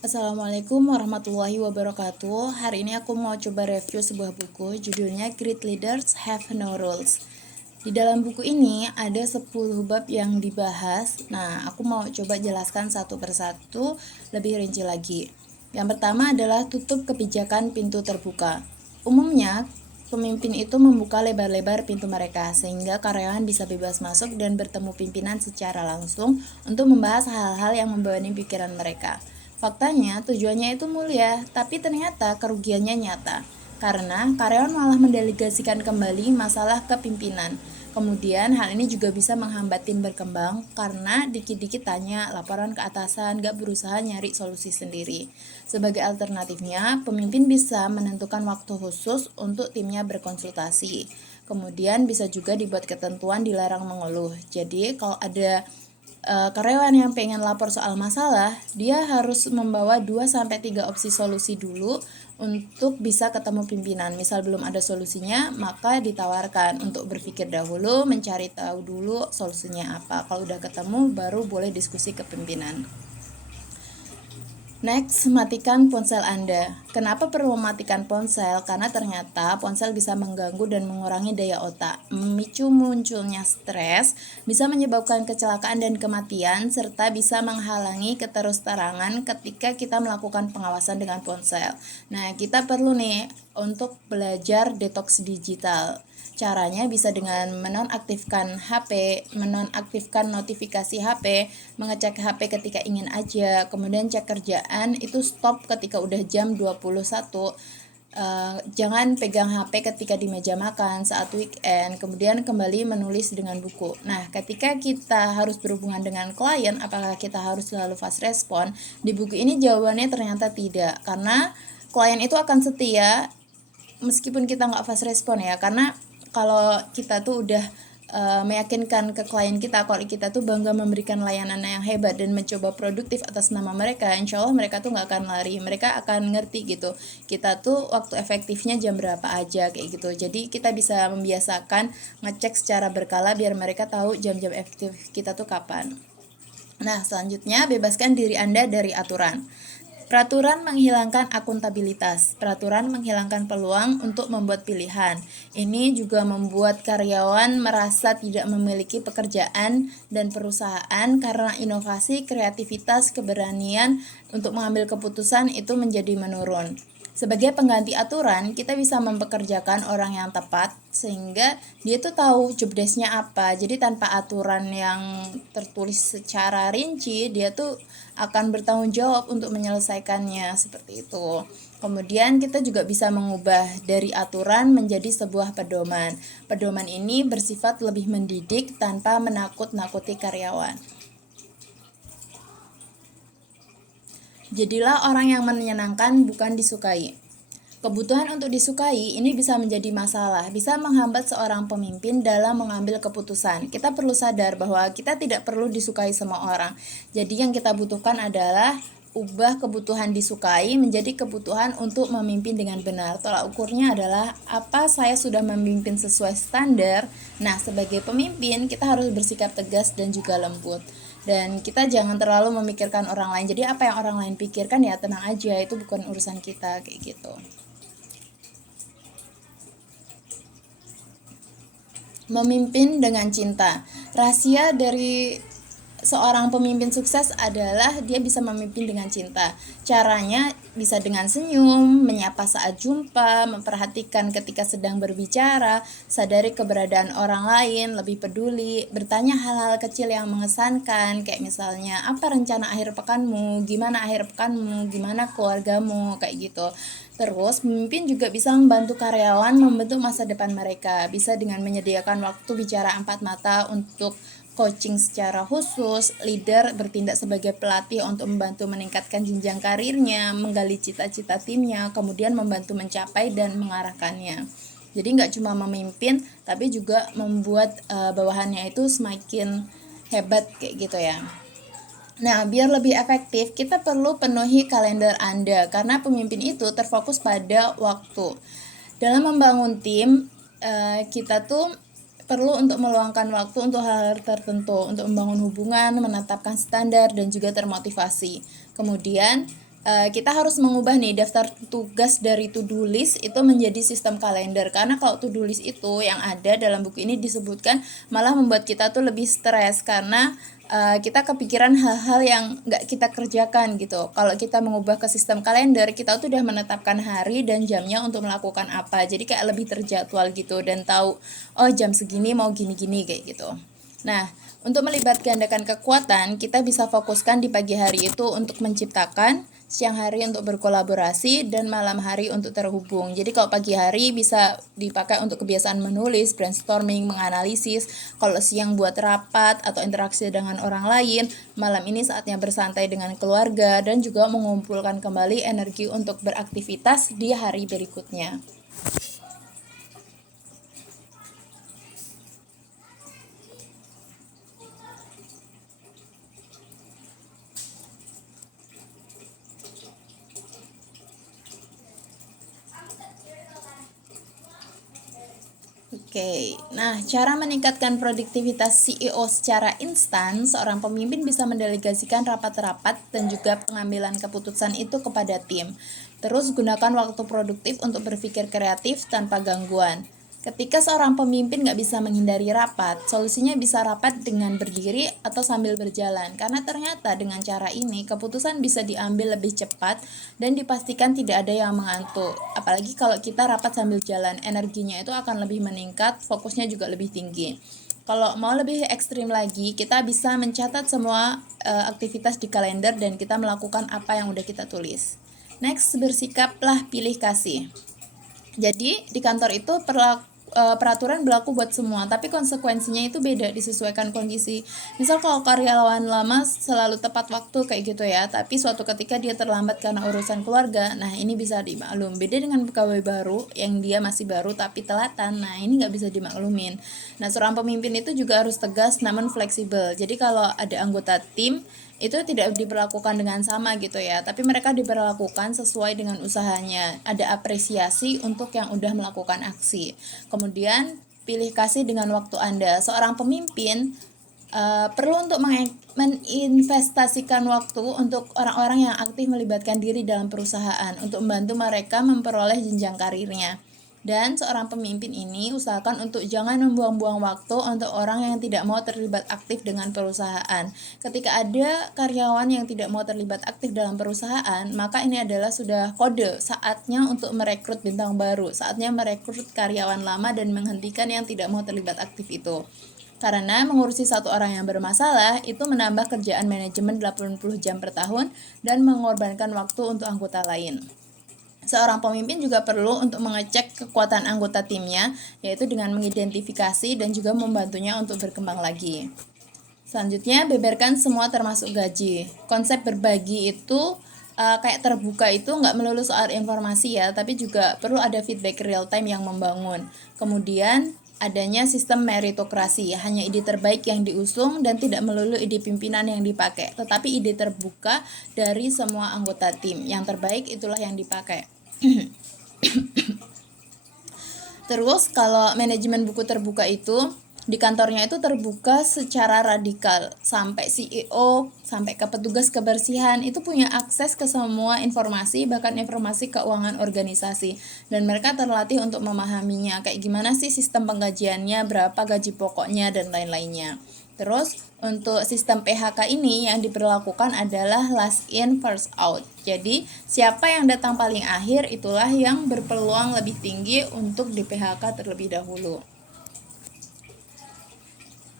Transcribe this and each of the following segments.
Assalamualaikum warahmatullahi wabarakatuh. Hari ini aku mau coba review sebuah buku, judulnya Great Leaders Have No Rules. Di dalam buku ini ada 10 bab yang dibahas. Nah, aku mau coba jelaskan satu persatu lebih rinci lagi. Yang pertama adalah tutup kebijakan pintu terbuka. Umumnya, pemimpin itu membuka lebar-lebar pintu mereka sehingga karyawan bisa bebas masuk dan bertemu pimpinan secara langsung untuk membahas hal-hal yang membebani pikiran mereka. Faktanya, tujuannya itu mulia, tapi ternyata kerugiannya nyata. Karena karyawan malah mendelegasikan kembali masalah ke pimpinan. Kemudian hal ini juga bisa menghambat tim berkembang karena dikit-dikit tanya laporan ke atasan, gak berusaha nyari solusi sendiri. Sebagai alternatifnya, pemimpin bisa menentukan waktu khusus untuk timnya berkonsultasi. Kemudian bisa juga dibuat ketentuan dilarang mengeluh. Jadi kalau ada karyawan yang pengen lapor soal masalah, dia harus membawa 2-3 opsi solusi dulu untuk bisa ketemu pimpinan. Misal belum ada solusinya, maka ditawarkan untuk berpikir dahulu, mencari tahu dulu solusinya apa. Kalau udah ketemu, baru boleh diskusi ke pimpinan. Next, matikan ponsel Anda. Kenapa perlu mematikan ponsel? Karena ternyata ponsel bisa mengganggu dan mengurangi daya otak, memicu munculnya stres, bisa menyebabkan kecelakaan dan kematian, serta bisa menghalangi keterus-terangan ketika kita melakukan pengawasan dengan ponsel. Nah, kita perlu nih untuk belajar detox digital. Caranya bisa dengan menonaktifkan HP, menonaktifkan notifikasi HP, mengecek HP ketika ingin aja, kemudian cek kerjaan itu stop ketika udah jam 21. Jangan pegang HP ketika di meja makan saat weekend, kemudian kembali menulis dengan buku. Nah, ketika kita harus berhubungan dengan klien, apakah kita harus selalu fast respon? Di buku ini jawabannya ternyata tidak, karena klien itu akan setia meskipun kita nggak fast respon ya, karena kalau kita tuh udah meyakinkan ke klien kita kalau kita tuh bangga memberikan layanan yang hebat dan mencoba produktif atas nama mereka, insya Allah mereka tuh nggak akan lari, mereka akan ngerti gitu kita tuh waktu efektifnya jam berapa aja kayak gitu. Jadi kita bisa membiasakan ngecek secara berkala biar mereka tahu jam-jam efektif kita tuh kapan. Nah, selanjutnya bebaskan diri Anda dari aturan. Peraturan menghilangkan akuntabilitas. Peraturan menghilangkan peluang untuk membuat pilihan. Ini juga membuat karyawan merasa tidak memiliki pekerjaan dan perusahaan karena inovasi, kreativitas, keberanian untuk mengambil keputusan itu menjadi menurun. Sebagai pengganti aturan, kita bisa mempekerjakan orang yang tepat sehingga dia tuh tahu job desk-nya apa. Jadi tanpa aturan yang tertulis secara rinci, dia tuh akan bertanggung jawab untuk menyelesaikannya seperti itu. Kemudian kita juga bisa mengubah dari aturan menjadi sebuah pedoman. Pedoman ini bersifat lebih mendidik tanpa menakut-nakuti karyawan. Jadilah orang yang menyenangkan, bukan disukai. Kebutuhan untuk disukai ini bisa menjadi masalah, bisa menghambat seorang pemimpin dalam mengambil keputusan. Kita perlu sadar bahwa kita tidak perlu disukai semua orang. Jadi yang kita butuhkan adalah ubah kebutuhan disukai menjadi kebutuhan untuk memimpin dengan benar. Tolak ukurnya adalah apa saya sudah memimpin sesuai standar. Nah, sebagai pemimpin kita harus bersikap tegas dan juga lembut. Dan kita jangan terlalu memikirkan orang lain. Jadi apa yang orang lain pikirkan ya tenang aja, itu bukan urusan kita kayak gitu. Memimpin dengan cinta. Rahasia dari seorang pemimpin sukses adalah dia bisa memimpin dengan cinta. Caranya bisa dengan senyum, menyapa saat jumpa, memperhatikan ketika sedang berbicara, sadari keberadaan orang lain, lebih peduli, bertanya hal-hal kecil yang mengesankan, kayak misalnya apa rencana akhir pekanmu, gimana akhir pekanmu, gimana keluargamu, kayak gitu. Terus, pemimpin juga bisa membantu karyawan membentuk masa depan mereka, bisa dengan menyediakan waktu bicara empat mata untuk coaching secara khusus. Leader bertindak sebagai pelatih untuk membantu meningkatkan jenjang karirnya, menggali cita-cita timnya, kemudian membantu mencapai dan mengarahkannya. Jadi nggak cuma memimpin, tapi juga membuat bawahannya itu semakin hebat kayak gitu ya. Nah, biar lebih efektif, kita perlu penuhi kalender Anda karena pemimpin itu terfokus pada waktu. Dalam membangun tim, kita tuh perlu untuk meluangkan waktu untuk hal tertentu, untuk membangun hubungan, menetapkan standar, dan juga termotivasi. Kemudian, kita harus mengubah nih daftar tugas dari to-do list itu menjadi sistem kalender, karena kalau to-do list itu yang ada dalam buku ini disebutkan malah membuat kita tuh lebih stres karena kita kepikiran hal-hal yang nggak kita kerjakan gitu. Kalau kita mengubah ke sistem kalender, kita tuh udah menetapkan hari dan jamnya untuk melakukan apa, jadi kayak lebih terjadwal gitu dan tahu oh jam segini mau gini-gini kayak gitu. Nah, untuk melibat gandakan kekuatan, kita bisa fokuskan di pagi hari itu untuk menciptakan, siang hari untuk berkolaborasi, dan malam hari untuk terhubung. Jadi kalau pagi hari bisa dipakai untuk kebiasaan menulis, brainstorming, menganalisis. Kalau siang buat rapat atau interaksi dengan orang lain, malam ini saatnya bersantai dengan keluarga dan juga mengumpulkan kembali energi untuk beraktivitas di hari berikutnya. Oke, nah cara meningkatkan produktivitas CEO secara instan, seorang pemimpin bisa mendelegasikan rapat-rapat dan juga pengambilan keputusan itu kepada tim. Terus gunakan waktu produktif untuk berpikir kreatif tanpa gangguan. Ketika seorang pemimpin nggak bisa menghindari rapat, solusinya bisa rapat dengan berdiri atau sambil berjalan. Karena ternyata dengan cara ini, keputusan bisa diambil lebih cepat dan dipastikan tidak ada yang mengantuk. Apalagi kalau kita rapat sambil jalan, energinya itu akan lebih meningkat, fokusnya juga lebih tinggi. Kalau mau lebih ekstrim lagi, kita bisa mencatat semua aktivitas di kalender dan kita melakukan apa yang udah kita tulis. Next, bersikaplah pilih kasih. Jadi di kantor itu peraturan berlaku buat semua, tapi konsekuensinya itu beda disesuaikan kondisi. Misal kalau karyawan lama selalu tepat waktu kayak gitu ya, tapi suatu ketika dia terlambat karena urusan keluarga, nah ini bisa dimaklum. Beda dengan pegawai baru yang dia masih baru tapi telatan, nah ini nggak bisa dimaklumin. Nah seorang pemimpin itu juga harus tegas namun fleksibel. Jadi kalau ada anggota tim itu tidak diperlakukan dengan sama gitu ya, tapi mereka diperlakukan sesuai dengan usahanya. Ada apresiasi untuk yang udah melakukan aksi. Kemudian pilih kasih dengan waktu Anda. Seorang pemimpin perlu untuk meninvestasikan waktu untuk orang-orang yang aktif melibatkan diri dalam perusahaan untuk membantu mereka memperoleh jenjang karirnya. Dan seorang pemimpin ini usahakan untuk jangan membuang-buang waktu untuk orang yang tidak mau terlibat aktif dengan perusahaan. Ketika ada karyawan yang tidak mau terlibat aktif dalam perusahaan, maka ini adalah sudah kode saatnya untuk merekrut bintang baru, saatnya merekrut karyawan lama dan menghentikan yang tidak mau terlibat aktif itu. Karena mengurusi satu orang yang bermasalah itu menambah kerjaan manajemen 80 jam per tahun dan mengorbankan waktu untuk anggota lain. Seorang pemimpin juga perlu untuk mengecek kekuatan anggota timnya, yaitu dengan mengidentifikasi dan juga membantunya untuk berkembang lagi. Selanjutnya, beberkan semua termasuk gaji. Konsep berbagi itu kayak terbuka itu nggak melulu soal informasi ya, tapi juga perlu ada feedback real time yang membangun. Kemudian, adanya sistem meritokrasi, hanya ide terbaik yang diusung dan tidak melulu ide pimpinan yang dipakai, tetapi ide terbuka dari semua anggota tim. Yang terbaik itulah yang dipakai. Terus kalau manajemen buku terbuka itu di kantornya itu terbuka secara radikal, sampai CEO, sampai ke petugas kebersihan itu punya akses ke semua informasi, bahkan informasi keuangan organisasi, dan mereka terlatih untuk memahaminya, kayak gimana sih sistem penggajiannya, berapa gaji pokoknya, dan lain-lainnya. Terus untuk sistem PHK ini yang diberlakukan adalah last in first out. Jadi siapa yang datang paling akhir itulah yang berpeluang lebih tinggi untuk di PHK terlebih dahulu.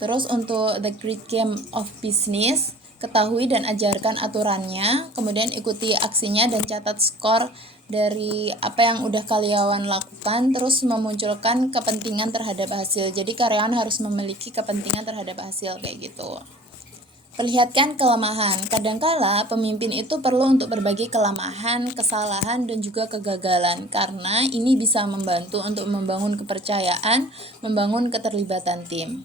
Terus untuk the great game of business, ketahui dan ajarkan aturannya, kemudian ikuti aksinya dan catat skor dari apa yang udah karyawan lakukan, terus memunculkan kepentingan terhadap hasil. Jadi karyawan harus memiliki kepentingan terhadap hasil kayak gitu. Perlihatkan kelemahan. Kadangkala pemimpin itu perlu untuk berbagi kelemahan, kesalahan, dan juga kegagalan, karena ini bisa membantu untuk membangun kepercayaan, membangun keterlibatan tim.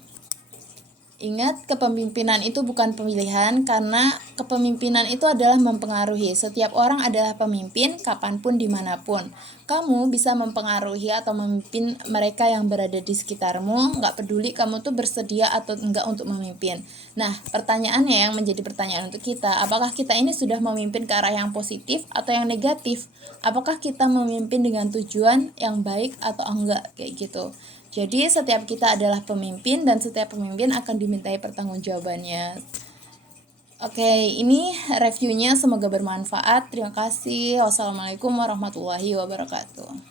Ingat, kepemimpinan itu bukan pemilihan, karena kepemimpinan itu adalah mempengaruhi. Setiap orang adalah pemimpin, kapanpun, dimanapun. Kamu bisa mempengaruhi atau memimpin mereka yang berada di sekitarmu, nggak peduli kamu tuh bersedia atau enggak untuk memimpin. Nah, pertanyaannya yang menjadi pertanyaan untuk kita, apakah kita ini sudah memimpin ke arah yang positif atau yang negatif? Apakah kita memimpin dengan tujuan yang baik atau enggak, kayak gitu. Jadi setiap kita adalah pemimpin dan setiap pemimpin akan dimintai pertanggungjawabannya. Oke, ini reviewnya, semoga bermanfaat. Terima kasih. Wassalamualaikum warahmatullahi wabarakatuh.